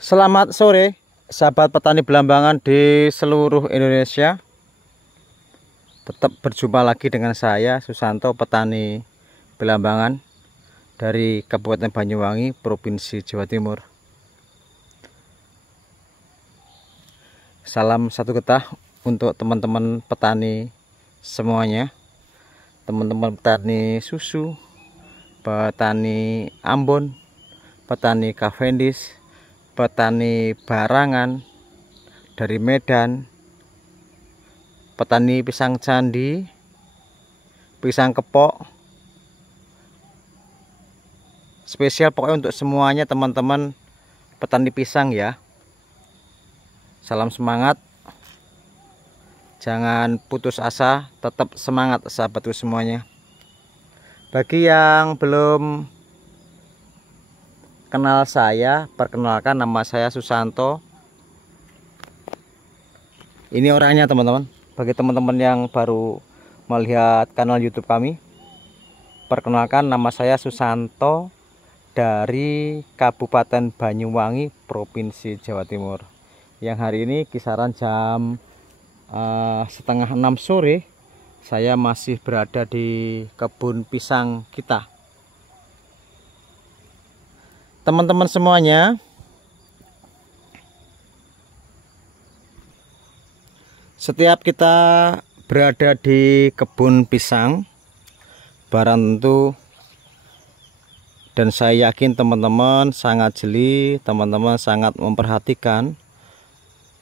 Selamat sore, sahabat petani belambangan di seluruh Indonesia. Tetap berjumpa lagi dengan saya, Susanto, petani belambangan dari Kabupaten Banyuwangi, Provinsi Jawa Timur. Salam satu getah untuk teman-teman petani semuanya, teman-teman petani susu, petani Ambon, petani Cavendish, petani barangan dari Medan, petani pisang candi, pisang kepok, spesial pokoknya untuk semuanya teman-teman petani pisang ya. Salam semangat, jangan putus asa, tetap semangat sahabatku semuanya. Bagi yang belum kenal saya, perkenalkan, nama saya Susanto. Ini orangnya teman-teman. Bagi teman-teman yang baru melihat kanal YouTube kami, perkenalkan, nama saya Susanto dari Kabupaten Banyuwangi, Provinsi Jawa Timur. Yang hari ini kisaran jam 5:30 sore, saya masih berada di kebun pisang kita. Teman-teman semuanya, setiap kita berada di kebun pisang, barang tentu, dan saya yakin teman-teman sangat jeli, teman-teman sangat memperhatikan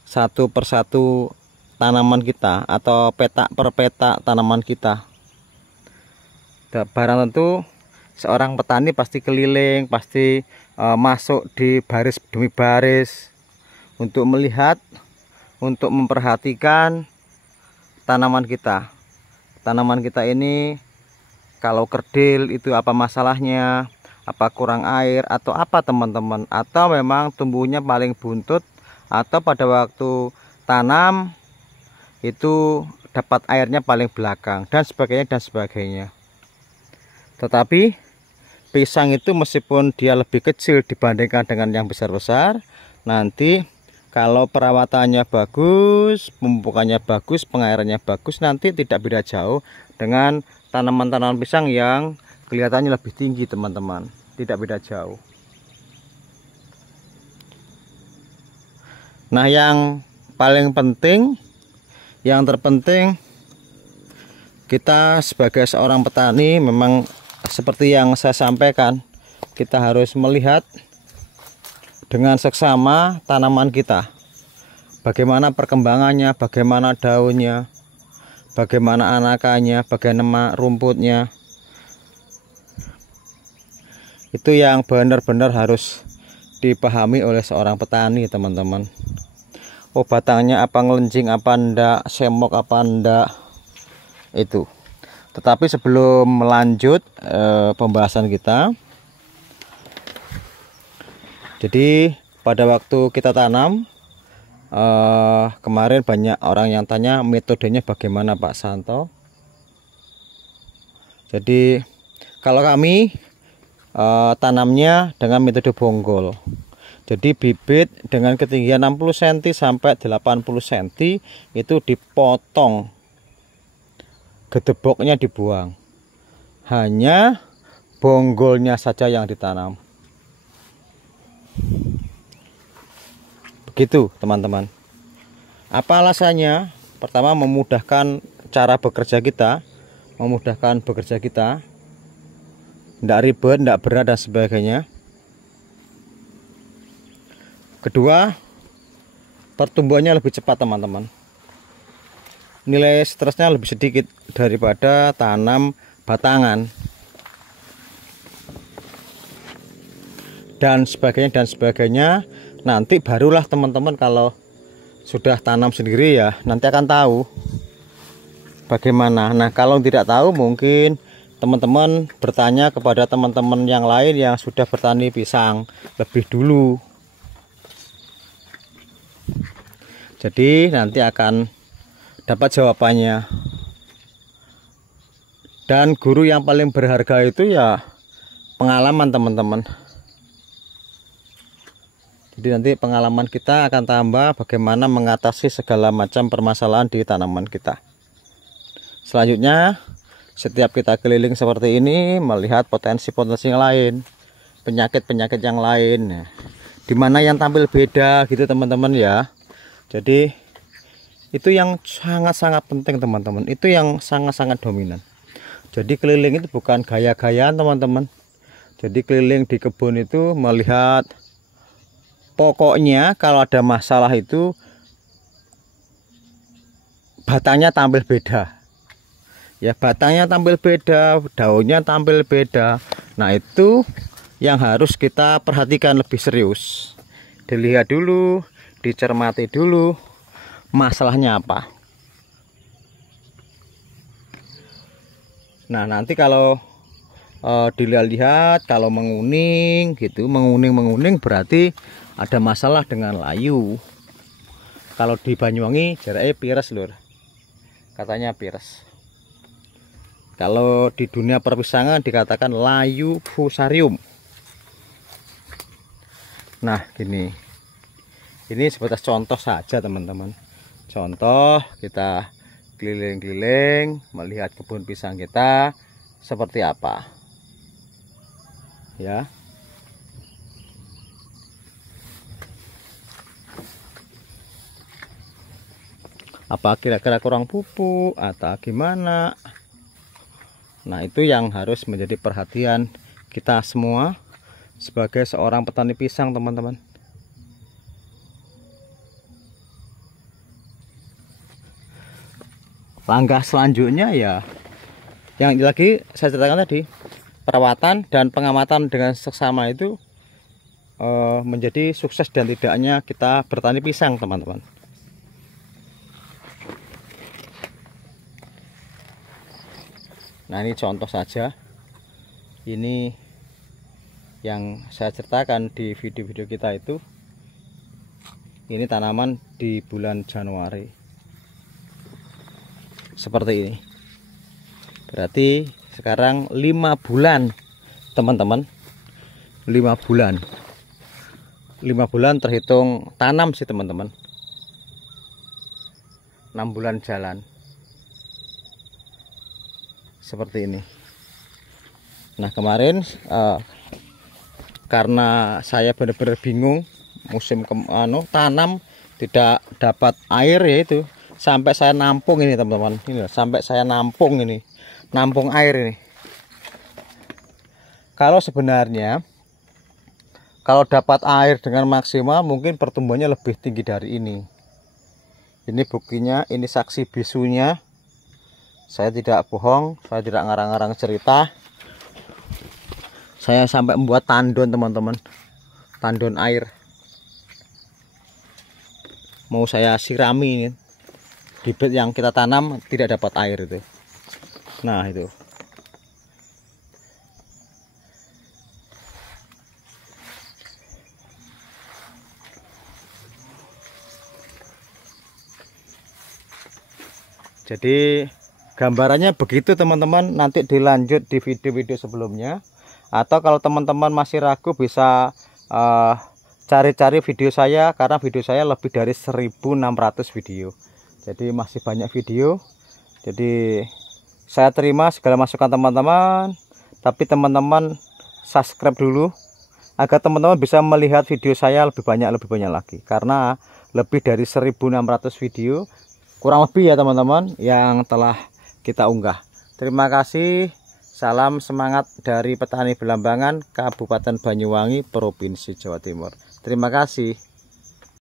satu persatu tanaman kita atau petak per petak tanaman kita. Barang tentu seorang petani pasti keliling, pasti masuk di baris demi baris untuk melihat, untuk memperhatikan tanaman kita. Tanaman kita ini kalau kerdil itu apa masalahnya, apa kurang air atau apa teman-teman, atau memang tumbuhnya paling buntut, atau pada waktu tanam itu dapat airnya paling belakang, dan sebagainya dan sebagainya. Tetapi pisang itu meskipun dia lebih kecil dibandingkan dengan yang besar-besar, nanti kalau perawatannya bagus, pemupukannya bagus, pengairannya bagus, nanti tidak beda jauh dengan tanaman-tanaman pisang yang kelihatannya lebih tinggi teman-teman. Tidak beda jauh. Nah, yang paling penting, yang terpenting, kita sebagai seorang petani memang seperti yang saya sampaikan, kita harus melihat dengan seksama tanaman kita, bagaimana perkembangannya, bagaimana daunnya, bagaimana anakannya, bagaimana rumputnya. Itu yang benar-benar harus dipahami oleh seorang petani teman-teman. Oh, batangnya apa ngelencing apa enggak, semok apa enggak, itu. Tetapi sebelum melanjut pembahasan kita, jadi pada waktu kita tanam kemarin banyak orang yang tanya metodenya bagaimana Pak Santo. Jadi kalau kami tanamnya dengan metode bonggol. Jadi bibit dengan ketinggian 60 cm sampai 80 cm itu dipotong, gedeboknya dibuang, hanya bonggolnya saja yang ditanam. Begitu teman-teman. Apa alasannya? Pertama, memudahkan cara bekerja kita, tidak ribet, tidak berat dan sebagainya. Kedua, pertumbuhannya lebih cepat teman-teman. Nilai stresnya lebih sedikit daripada tanam batangan dan sebagainya. Nanti barulah teman-teman kalau sudah tanam sendiri ya nanti akan tahu bagaimana. Nah, kalau tidak tahu mungkin teman-teman bertanya kepada teman-teman yang lain yang sudah bertani pisang lebih dulu. Jadi nanti akan dapat jawabannya. Dan guru yang paling berharga itu ya pengalaman teman-teman. Jadi nanti pengalaman kita akan tambah bagaimana mengatasi segala macam permasalahan di tanaman kita. Selanjutnya, setiap kita keliling seperti ini, melihat potensi-potensi yang lain, penyakit-penyakit yang lain, dimana yang tampil beda gitu teman-teman ya. Jadi itu yang sangat-sangat penting teman-teman, itu yang sangat-sangat dominan. Jadi keliling itu bukan gaya-gayaan teman-teman. Jadi keliling di kebun itu melihat, pokoknya kalau ada masalah itu batangnya tampil beda. Ya, batangnya tampil beda, daunnya tampil beda. Nah, itu yang harus kita perhatikan lebih serius. Dilihat dulu, dicermati dulu masalahnya apa. Nah, nanti kalau dilihat-lihat, kalau menguning gitu, menguning berarti ada masalah dengan layu. Kalau di Banyuwangi jaraknya pires lur, katanya pires. Kalau di dunia perpisangan dikatakan layu fusarium. Nah, ini sebatas contoh saja teman-teman. Contoh kita keliling-keliling melihat kebun pisang kita seperti apa. Ya. Apa kira-kira kurang pupuk atau gimana? Nah, itu yang harus menjadi perhatian kita semua sebagai seorang petani pisang teman-teman. Langkah selanjutnya ya yang lagi saya ceritakan tadi, perawatan dan pengamatan dengan seksama itu menjadi sukses dan tidaknya kita bertani pisang teman-teman. Nah, ini contoh saja, ini yang saya ceritakan di video-video kita itu, ini tanaman di bulan Januari seperti ini. Berarti sekarang 5 bulan teman-teman, 5 bulan 5 bulan terhitung tanam sih teman-teman, 6 bulan jalan seperti ini. Nah, kemarin karena saya benar-benar bingung musim tanam tidak dapat air, ya itu sampai saya nampung ini teman-teman, ini sampai saya nampung air ini. Kalau sebenarnya kalau dapat air dengan maksimal mungkin pertumbuhannya lebih tinggi dari ini. Ini buktinya, ini saksi bisunya. Saya tidak bohong, saya tidak ngarang-ngarang cerita. Saya sampai membuat tandon teman-teman, tandon air. Mau saya sirami ini, bibit yang kita tanam tidak dapat air itu. Nah, itu. Jadi gambarannya begitu teman-teman, nanti dilanjut di video-video sebelumnya. Atau kalau teman-teman masih ragu bisa cari-cari video saya, karena video saya lebih dari 1600 video. Jadi masih banyak video. Jadi saya terima segala masukan teman-teman, tapi teman-teman subscribe dulu agar teman-teman bisa melihat video saya lebih banyak lagi, karena lebih dari 1600 video kurang lebih ya teman-teman yang telah kita unggah. Terima kasih. Salam semangat dari petani Belambangan, Kabupaten Banyuwangi, Provinsi Jawa Timur. Terima kasih.